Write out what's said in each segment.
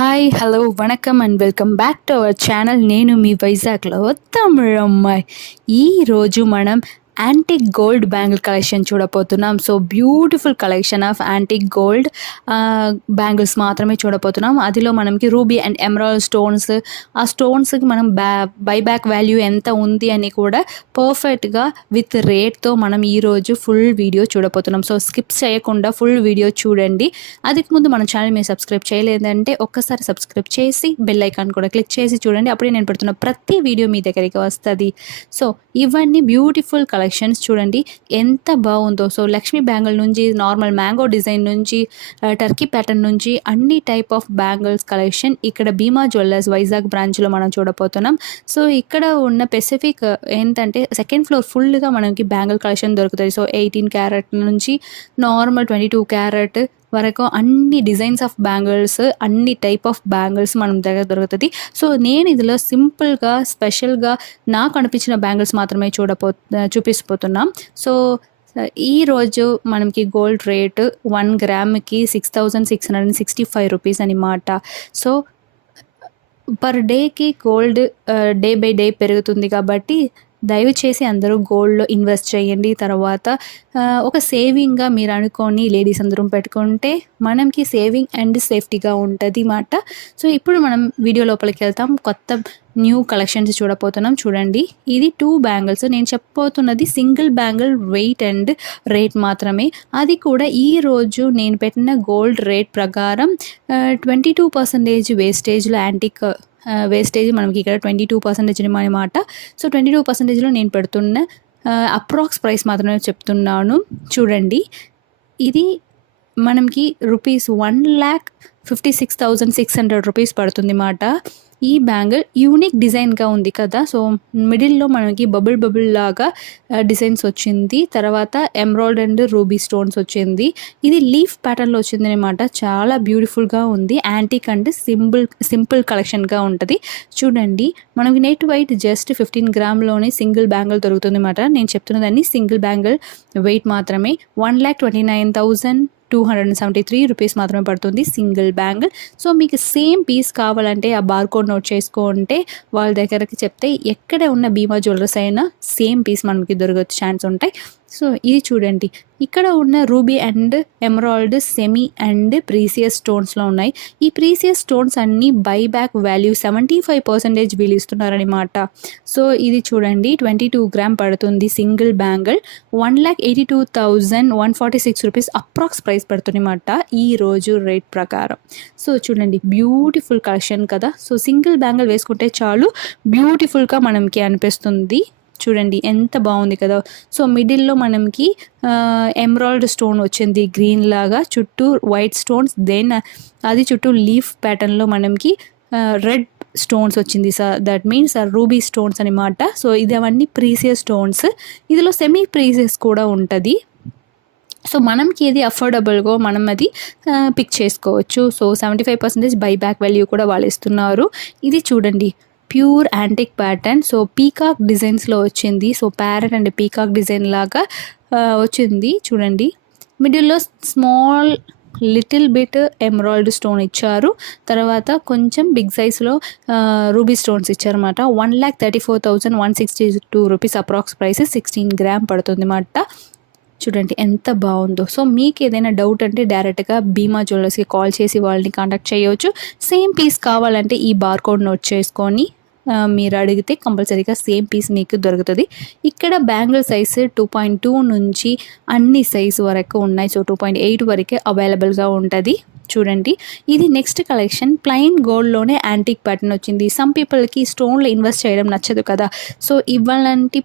Hi hello vanakkam and welcome back to our channel. నేను మీ వైజాగ్లో తమిళమ్మాయి. ఈరోజు మనం యాంటిక్ గోల్డ్ బ్యాంగిల్ కలెక్షన్ చూడబోతున్నాం. So beautiful collection of antique gold bangles మాత్రమే చూడబోతున్నాం. అదిలో మనకి రూబీ అండ్ ఎమరాల్డ్ స్టోన్స్, ఆ స్టోన్స్కి మనం బైబ్యాక్ వాల్యూ ఎంత ఉంది అని కూడా పర్ఫెక్ట్గా విత్ రేట్తో మనం ఈరోజు ఫుల్ వీడియో చూడబోతున్నాం. సో స్కిప్ చేయకుండా ఫుల్ వీడియో చూడండి. అది ముందు మన ఛానల్ మీరు సబ్స్క్రైబ్ చేయలేదంటే ఒక్కసారి సబ్స్క్రైబ్ చేసి బెల్ ఐకాన్ కూడా క్లిక్ చేసి చూడండి. అప్పుడే నేను పెడుతున్న ప్రతి వీడియో మీ దగ్గరికి వస్తుంది. సో ఇవన్నీ బ్యూటిఫుల్ కలెక్షన్స్ చూడండి ఎంత బాగుందో. సో లక్ష్మీ బ్యాంగిల్ నుంచి నార్మల్ మ్యాంగో డిజైన్ నుంచి టర్కీ ప్యాటర్న్ నుంచి అన్ని టైప్ ఆఫ్ బ్యాంగిల్స్ కలెక్షన్ ఇక్కడ భీమా జ్యువెలర్స్ వైజాగ్ బ్రాంచ్లో మనం చూడబోతున్నాం. సో ఇక్కడ ఉన్న స్పెసిఫిక్ ఏంటంటే సెకండ్ ఫ్లోర్ ఫుల్గా మనకి బ్యాంగిల్ కలెక్షన్ దొరుకుతుంది. సో 18 క్యారెట్ నుంచి నార్మల్ 22 క్యారెట్ వరకు అన్ని డిజైన్స్ ఆఫ్ బ్యాంగిల్స్, అన్ని టైప్ ఆఫ్ బ్యాంగిల్స్ మనం దగ్గర దొరుకుతుంది. సో నేను ఇందులో సింపుల్గా స్పెషల్గా నాకు అనిపించిన బ్యాంగిల్స్ మాత్రమే చూపిస్తుపోతున్నాం. సో ఈరోజు మనకి గోల్డ్ రేటు 1 గ్రామ్కి 6,665 రూపీస్ అనమాట. సో పర్ డేకి గోల్డ్ డే బై డే పెరుగుతుంది కాబట్టి దయచేసి అందరూ గోల్డ్లో ఇన్వెస్ట్ చేయండి. తర్వాత ఒక సేవింగ్గా మీరు అనుకొని లేడీస్ అందరం పెట్టుకుంటే మనకి సేవింగ్ అండ్ సేఫ్టీగా ఉంటుంది మాట. సో ఇప్పుడు మనం వీడియో లోపలికి వెళ్తాం. కొత్త న్యూ కలెక్షన్స్ చూడబోతున్నాం. చూడండి, ఇది 2 బ్యాంగిల్స్. నేను చెప్పబోతున్నది single bangle weight and rate మాత్రమే. అది కూడా ఈరోజు నేను పెట్టిన గోల్డ్ రేట్ ప్రకారం 22% వేస్టేజ్లో యాంటిక్ వేస్టేజ్ మనకి ఇక్కడ 22% అనమాట. సో 22%లో నేను పెడుతున్న అప్రాక్స్ ప్రైస్ మాత్రమే చెప్తున్నాను. చూడండి, ఇది మనకి రూపీస్ 1,56,600 రూపీస్ పడుతుంది మాట. ఈ బ్యాంగిల్ యూనిక్ డిజైన్గా ఉంది కదా. సో మిడిల్లో మనకి బబుల్ లాగా డిజైన్స్ వచ్చింది. తర్వాత ఎమరాల్డ్ అండ్ రూబీ స్టోన్స్ వచ్చింది. ఇది లీఫ్ ప్యాటర్న్లో వచ్చింది అనమాట. చాలా బ్యూటిఫుల్గా ఉంది. యాంటిక్ అంటే సింపుల్ కలెక్షన్గా ఉంటుంది. చూడండి, మనకి నెట్ వెయిట్ జస్ట్ 15 గ్రామ్లోనే సింగిల్ బ్యాంగిల్ దొరుకుతుంది అనమాట. నేను చెప్తున్నదాన్ని సింగిల్ బ్యాంగిల్ వెయిట్ మాత్రమే 1,29,273 రూపీస్ మాత్రమే పడుతుంది సింగిల్ బ్యాంగిల్. సో మీకు సేమ్ పీస్ కావాలంటే ఆ బార్కోడ్ నోట్ చేసుకుంటే వాళ్ళ దగ్గరకి చెప్తే ఎక్కడ ఉన్న భీమా జ్యువెలర్స్ అయినా సేమ్ పీస్ మనకి దొరికే ఛాన్స్ ఉంటాయి. సో ఇది చూడండి, ఇక్కడ ఉన్న ruby and emerald semi and precious స్టోన్స్లో ఉన్నాయి. ఈ ప్రీసియస్ స్టోన్స్ అన్నీ బైబ్యాక్ వాల్యూ 75% వీళ్ళు ఇస్తున్నారనమాట. సో ఇది చూడండి, 22 గ్రామ్ పడుతుంది single bangle. 1,82,146 rupees approx price పడుతుందన్నమాట ఈ రోజు రేట్ ప్రకారం. సో చూడండి, బ్యూటిఫుల్ కలెక్షన్ కదా. సో సింగిల్ బ్యాంగిల్ వేసుకుంటే చాలు బ్యూటిఫుల్గా మనకి అనిపిస్తుంది. చూడండి ఎంత బాగుంది కదా. సో మిడిల్లో మనకి ఎమరాల్డ్ స్టోన్ వచ్చింది గ్రీన్ లాగా, చుట్టూ వైట్ స్టోన్స్, దెన్ అది చుట్టూ లీఫ్ ప్యాటర్న్లో మనకి రెడ్ స్టోన్స్ వచ్చింది. దట్ మీన్స్ రూబీ స్టోన్స్ అనమాట. సో ఇది అవన్నీ ప్రీసియస్ స్టోన్స్. ఇదిలో సెమీ ప్రీసియస్ కూడా ఉంటుంది. సో మనకి ఏది అఫోర్డబుల్గా మనం అది పిక్ చేసుకోవచ్చు. సో 75% బైబ్యాక్ వాల్యూ కూడా వాళ్ళు ఇస్తున్నారు. ఇది చూడండి, pure antique pattern. So peacock డిజైన్స్లో వచ్చింది. So parrot and peacock design లాగా వచ్చింది. చూడండి, మిడిల్లో small little bit emerald stone ఇచ్చారు. తర్వాత కొంచెం బిగ్ సైజ్లో రూబీ స్టోన్స్ ఇచ్చారన్నమాట. 1,34,162 రూపీస్ అప్రాక్స్ ప్రైస్ 16 గ్రామ్ పడుతుంది అన్నమాట. చూడండి ఎంత బాగుందో. సో మీకు ఏదైనా డౌట్ అంటే డైరెక్ట్గా భీమా జ్యువెలర్స్కి కాల్ చేసి వాళ్ళని కాంటాక్ట్ చేయవచ్చు. సేమ్ పీస్ కావాలంటే ఈ బార్కోడ్ నోట్ చేసుకొని మీరు అడిగితే కంపల్సరీగా సేమ్ పీస్ మీకు దొరుకుతుంది. ఇక్కడ బ్యాంగిల్ సైజు 2.2 నుంచి అన్ని సైజు వరకు ఉన్నాయి. సో 2.8 వరకే అవైలబుల్గా ఉంటుంది. చూడండి, ఇది నెక్స్ట్ కలెక్షన్ ప్లెయిన్ గోల్డ్లోనే యాంటిక్ ప్యాటర్న్ వచ్చింది. సమ్ పీపుల్కి స్టోన్లో ఇన్వెస్ట్ చేయడం నచ్చదు కదా. సో ఇవాళంటి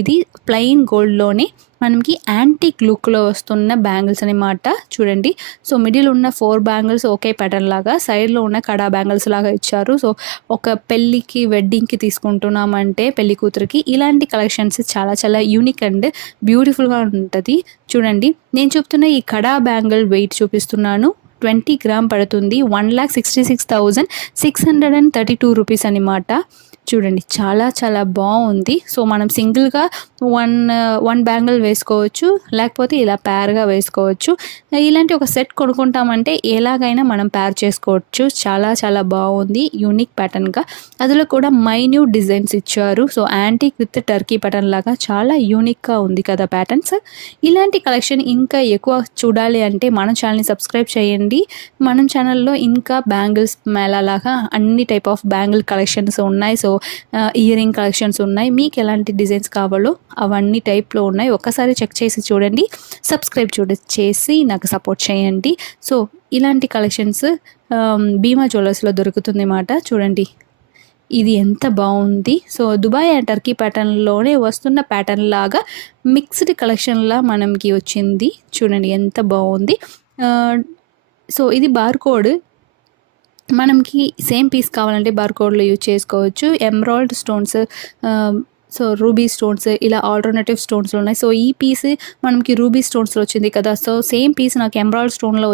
ఇది ప్లెయిన్ గోల్డ్లోనే మనకి యాంటిక్ లుక్లో వస్తున్న బ్యాంగిల్స్ అనమాట. చూడండి, సో మిడిల్ ఉన్న 4 బ్యాంగిల్స్ ఒకే ప్యాటర్న్ లాగా, సైడ్లో ఉన్న కడా బ్యాంగిల్స్ లాగా ఇచ్చారు. సో ఒక పెళ్ళికి వెడ్డింగ్కి తీసుకుంటున్నామంటే పెళ్లి కూతురికి ఇలాంటి కలెక్షన్స్ చాలా చాలా యూనిక్ అండ్ బ్యూటిఫుల్గా ఉంటుంది. చూడండి, నేను చెప్తున్న ఈ కడా బ్యాంగిల్ వెయిట్ చూపిస్తున్నాను. 20 గ్రామ్ పడుతుంది. 1,66,632 రూపీస్ అనమాట. చూడండి చాలా చాలా బాగుంది. సో మనం సింగిల్గా వన్ బ్యాంగిల్ వేసుకోవచ్చు, లేకపోతే ఇలా ప్యార్గా వేసుకోవచ్చు. ఇలాంటి ఒక సెట్ కొనుక్కుంటామంటే ఎలాగైనా మనం ప్యార్ చేసుకోవచ్చు. చాలా చాలా బాగుంది, యూనిక్ ప్యాటర్న్గా. అందులో కూడా మైన్యూట్ డిజైన్స్ ఇచ్చారు. So antique with Turkey pattern లాగా చాలా యూనిక్గా ఉంది కదా ప్యాటర్న్స్. ఇలాంటి కలెక్షన్ ఇంకా ఎక్కువ చూడాలి అంటే మన ఛానల్ని సబ్స్క్రైబ్ చేయండి. మన ఛానల్లో ఇంకా బ్యాంగిల్స్ మేళా లాగా అన్ని టైప్ ఆఫ్ బ్యాంగిల్ కలెక్షన్స్ ఉన్నాయి. సో ఇయర్ రింగ్ కలెక్షన్స్ ఉన్నాయి. మీకు ఎలాంటి డిజైన్స్ కావాలో అవన్నీ టైప్లో ఉన్నాయి. ఒక్కసారి చెక్ చేసి చూడండి, సబ్స్క్రైబ్ చేసి నాకు సపోర్ట్ చేయండి. సో ఇలాంటి కలెక్షన్స్ భీమా జ్యువెలర్స్లో దొరుకుతుంది అన్నమాట. చూడండి ఇది ఎంత బాగుంది. సో దుబాయ్ అండ్ టర్కీ ప్యాటర్న్లోనే వస్తున్న ప్యాటర్న్ లాగా మిక్స్డ్ కలెక్షన్లా మనకి వచ్చింది. చూడండి ఎంత బాగుంది. సో ఇది బార్కోడ్, మనకి సేమ్ పీస్ కావాలంటే బార్కోడ్లో యూజ్ చేసుకోవచ్చు. Emerald stones, so ruby stones, ఇలా ఆల్టర్నేటివ్ స్టోన్స్లో ఉన్నాయి. సో ఈ పీస్ మనకి రూబీ స్టోన్స్లో వచ్చింది కదా. సో సేమ్ పీస్ నాకు ఎమరాల్డ్ స్టోన్లో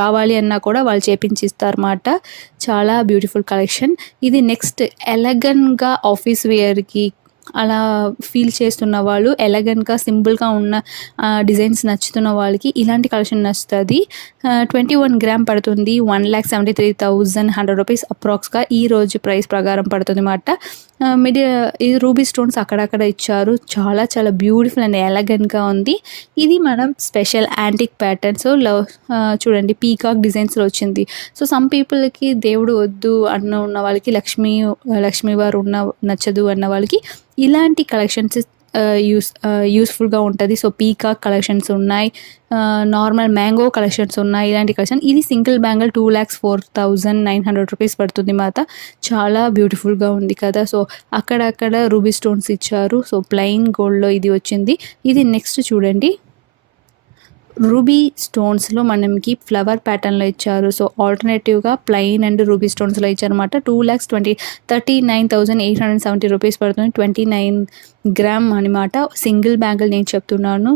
రావాలి అన్నా కూడా వాళ్ళు చేపించి ఇస్తారన్నమాట. చాలా బ్యూటిఫుల్ కలెక్షన్. ఇది నెక్స్ట్ ఎలగన్గా ఆఫీస్ వేర్కి అలా ఫీల్ చేస్తున్న వాళ్ళు, ఎలగెంట్గా సింపుల్గా ఉన్న డిజైన్స్ నచ్చుతున్న వాళ్ళకి ఇలాంటి కలెక్షన్ నచ్చుతుంది. 21 గ్రామ్ పడుతుంది. 1,73,100 రూపీస్ అప్రాక్స్గా ఈ రోజు ప్రైస్ ప్రకారం పడుతుంది అన్నమాట. ఇది రూబీ స్టోన్స్ అక్కడక్కడ ఇచ్చారు. చాలా చాలా బ్యూటిఫుల్ అండ్ ఎలగెంట్గా ఉంది. ఇది మనం స్పెషల్ యాంటిక్ ప్యాటర్న్స్ చూడండి పీకాక్ డిజైన్స్లో వచ్చింది. సో సమ్ పీపుల్కి దేవుడు వద్దు ఉన్న వాళ్ళకి, లక్ష్మీ వారు నచ్చదు అన్న వాళ్ళకి ఇలాంటి కలెక్షన్స్ యూస్ఫుల్గా ఉంటుంది. సో పీకాక్ కలెక్షన్స్ ఉన్నాయి, నార్మల్ మ్యాంగో కలెక్షన్స్ ఉన్నాయి. ఇలాంటి కలెక్షన్ ఇది సింగిల్ బ్యాంగిల్ 2,04,900 రూపీస్ పడుతుంది మాత. చాలా బ్యూటిఫుల్గా ఉంది కదా. సో అక్కడక్కడ రూబీ స్టోన్స్ ఇచ్చారు. సో ప్లెయిన్ గోల్డ్లో ఇది వచ్చింది. ఇది నెక్స్ట్ చూడండి రూబీ స్టోన్స్లో మనకి ఫ్లవర్ ప్యాటర్న్లో ఇచ్చారు. సో ఆల్టర్నేటివ్గా ప్లెయిన్ అండ్ రూబీ స్టోన్స్లో ఇచ్చారనమాట. 2,39,870 రూపీస్ పడుతుంది. 29 గ్రామ్ అనమాట. సింగిల్ బ్యాంగిల్ నేను చెప్తున్నాను.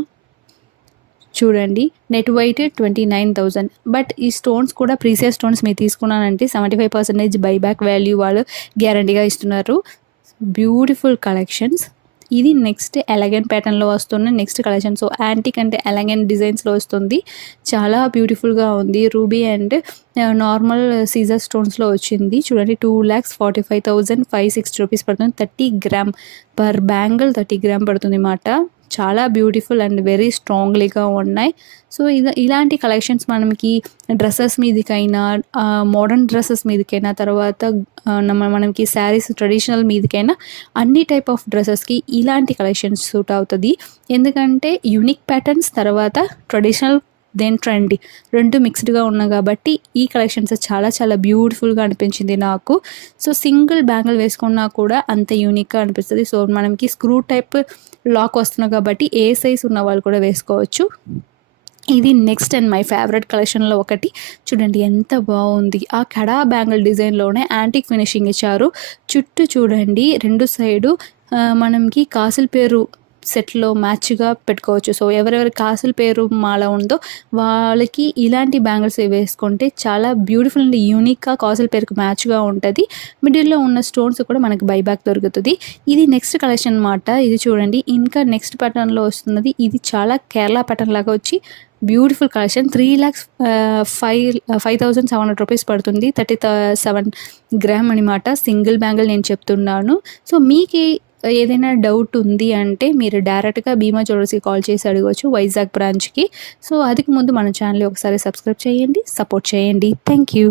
చూడండి నెట్ వెయిట్ 29,000. బట్ ఈ స్టోన్స్ కూడా ప్రీసియస్ స్టోన్స్ మీరు తీసుకున్నానంటే 75% బైబ్యాక్ వాల్యూ వాళ్ళు గ్యారంటీగా ఇస్తున్నారు. Beautiful collections. ఇది నెక్స్ట్ ఎలగెంట్ ప్యాటర్న్లో వస్తున్న నెక్స్ట్ కలెక్షన్. సో యాంటిక్ అంటే ఎలగెంట్ డిజైన్స్లో వస్తుంది. చాలా బ్యూటిఫుల్గా ఉంది. రూబీ అండ్ నార్మల్ సీజర్ స్టోన్స్లో వచ్చింది. చూడండి 2,45,560 రూపీస్ పడుతుంది. 30 గ్రామ్ పర్ బ్యాంగిల్ 30 గ్రామ్ పడుతుంది అన్నమాట. చాలా బ్యూటిఫుల్ అండ్ వెరీ స్ట్రాంగ్లీగా ఉన్నాయి. సో ఇలాంటి కలెక్షన్స్ మనకి డ్రెస్సెస్ మీదకైనా, మోడర్న్ డ్రెస్సెస్ మీదకైనా, తర్వాత మనకి శారీస్ ట్రెడిషనల్ మీదకైనా అన్ని టైప్ ఆఫ్ డ్రెస్సెస్కి ఇలాంటి కలెక్షన్స్ సూట్ అవుతుంది. ఎందుకంటే యూనిక్ ప్యాటర్న్స్, తర్వాత ట్రెడిషనల్, దెన్ ట్రెండీ రెండు మిక్స్డ్గా ఉన్నాయి కాబట్టి ఈ కలెక్షన్స్ చాలా చాలా బ్యూటిఫుల్గా అనిపించింది నాకు. సో సింగిల్ బ్యాంగిల్ వేసుకున్నా కూడా అంత యూనిక్గా అనిపిస్తుంది. సో మనకి స్క్రూ టైప్ లాక్ వస్తున్నాయి కాబట్టి ఏ సైజ్ ఉన్న వాళ్ళు కూడా వేసుకోవచ్చు. ఇది నెక్స్ట్ అండ్ మై ఫేవరెట్ కలెక్షన్లో ఒకటి. చూడండి ఎంత బాగుంది. ఆ కడా బ్యాంగిల్ డిజైన్లోనే యాంటిక్ ఫినిషింగ్ ఇచ్చారు. చుట్టూ చూడండి రెండు సైడు మనకి కాసుల పేరు సెట్లో మ్యాచ్గా పెట్టుకోవచ్చు. సో ఎవరెవరి కాసుల పేరు మాల ఉందో వాళ్ళకి ఇలాంటి బ్యాంగిల్స్ వేసుకుంటే చాలా బ్యూటిఫుల్ అండ్ యూనిక్గా కాసుల పేరుకు మ్యాచ్గా ఉంటుంది. మిడిల్లో ఉన్న స్టోన్స్ కూడా మనకి బైబ్యాక్ దొరుకుతుంది. ఇది నెక్స్ట్ కలెక్షన్ అన్నమాట. ఇది చూడండి ఇంకా నెక్స్ట్ ప్యాటర్న్లో వస్తున్నది. ఇది చాలా కేరళ ప్యాటర్న్ లాగా వచ్చి బ్యూటిఫుల్ కలెక్షన్. 3,05,700 రూపీస్ పడుతుంది. 37 గ్రామ్ అనమాట. సింగిల్ బ్యాంగిల్ నేను చెప్తున్నాను. సో మీకు ఏదైనా డౌట్ ఉంది అంటే మీరు డైరెక్ట్గా భీమా జ్యువెలర్స్కి కాల్ చేసి అడగవచ్చు, వైజాగ్ బ్రాంచ్కి. సో అదికి ముందు మన ఛానల్ ఒకసారి సబ్స్క్రైబ్ చేయండి, సపోర్ట్ చేయండి. Thank you.